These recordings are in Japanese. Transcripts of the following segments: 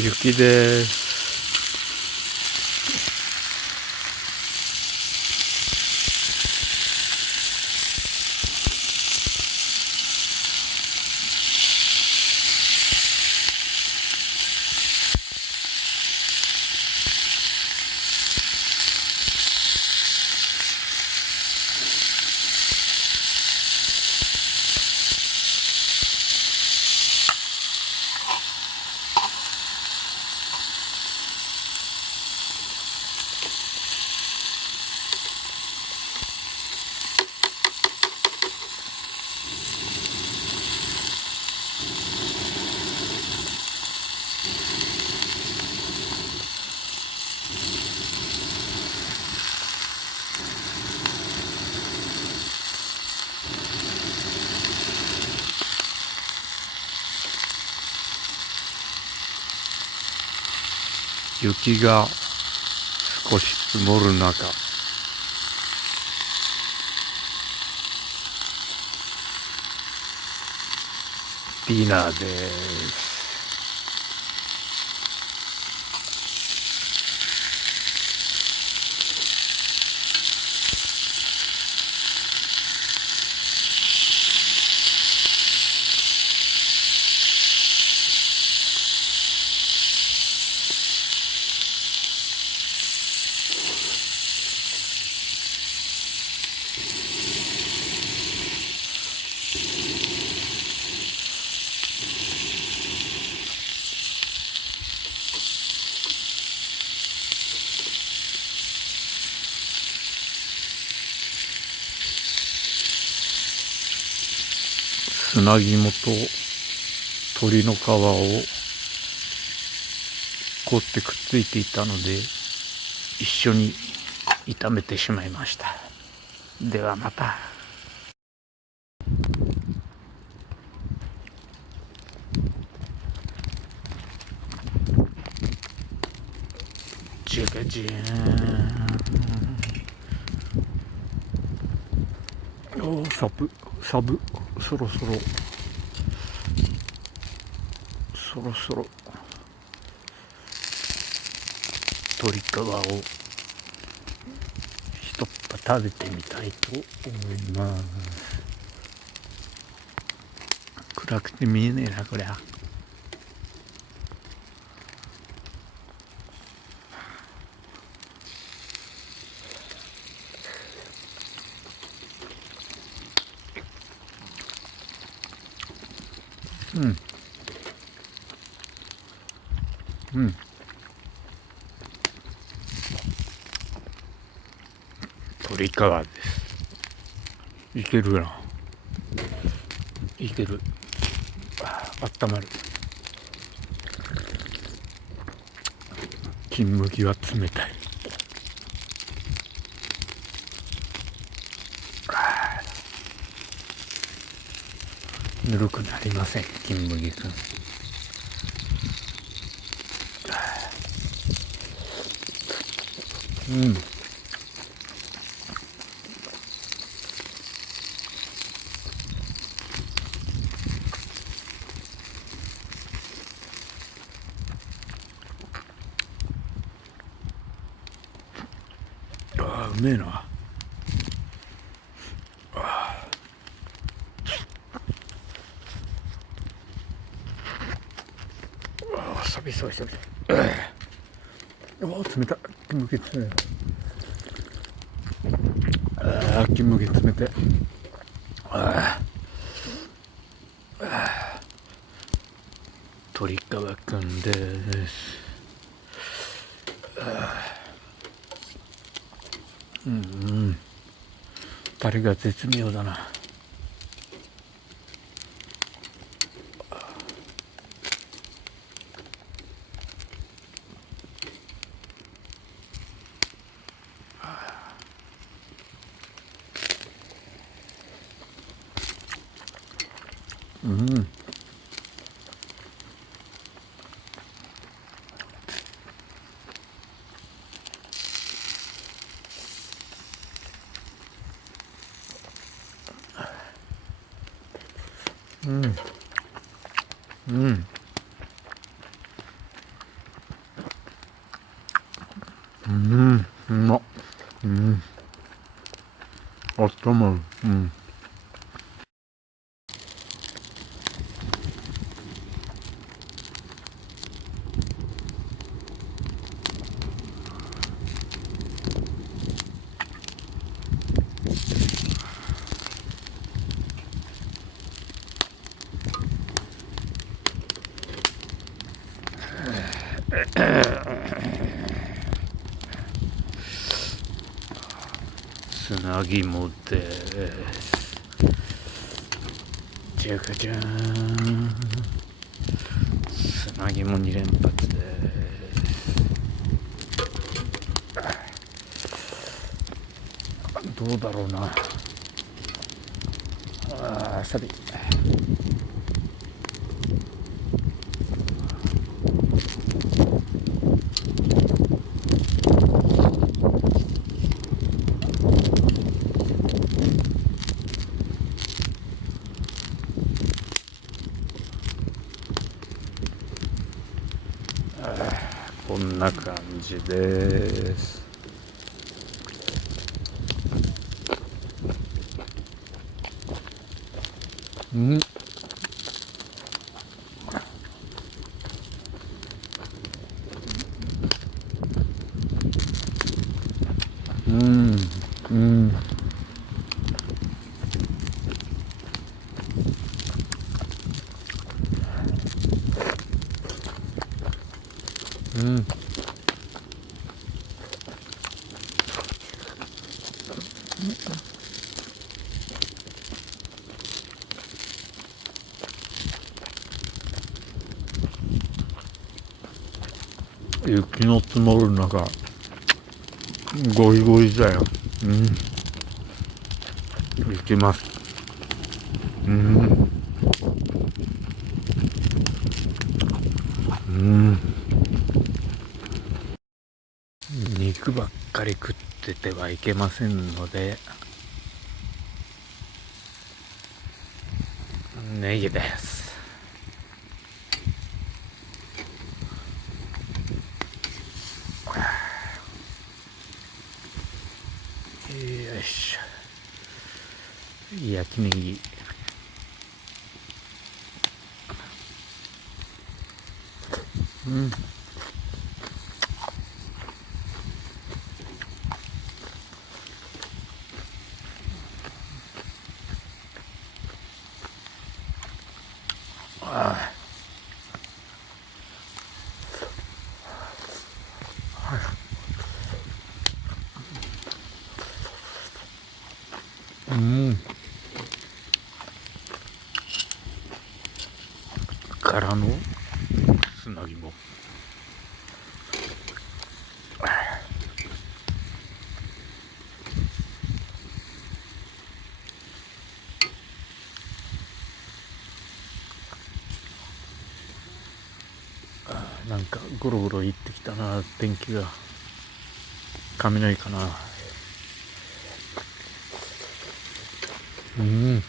雪です。雪が少し積もる中、ディナーです。砂肝と鶏の皮をこうってくっついていたので一緒に炒めてしまいました。ではまた。ジュケジーン。おー、サブそろそろ鶏皮を一っぱ食べてみたいと思います。暗くて見えねえなこりゃ。鶏皮です。いけるな。いける。あったまる。金麦は冷たい。ぬるくなりません、金麦くん。うめえな。久々。冷たい。金麦冷たい。金麦冷たい。鳥川くんです。タレが絶妙だな。うん、うまっ。うん。あったまる。うん。つなぎもです。じゃかじゃーん。つなぎも2連発です。どうだろうな。あさび。こんな感じです。うん。うん。うん。うん。雪の積もる中、ゴリゴリだよ。うん。いきます。うん。うん。肉ばっかり食っててはいけませんので、ネギです。よいしょ。焼きネギ。うん。ああ。うん。からのつなぎも。なんかゴロゴロ行ってきたな、天気が。雷かな。うん。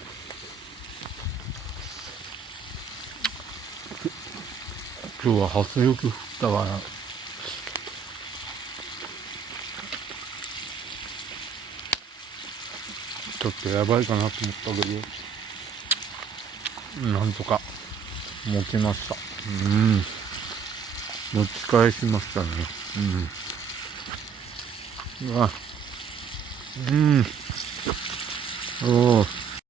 今日は初雪降ったから、ちょっとやばいかなと思ったけど、なんとか持ちました。うん。持ち返しましたね。うん。うわ。うん。おー。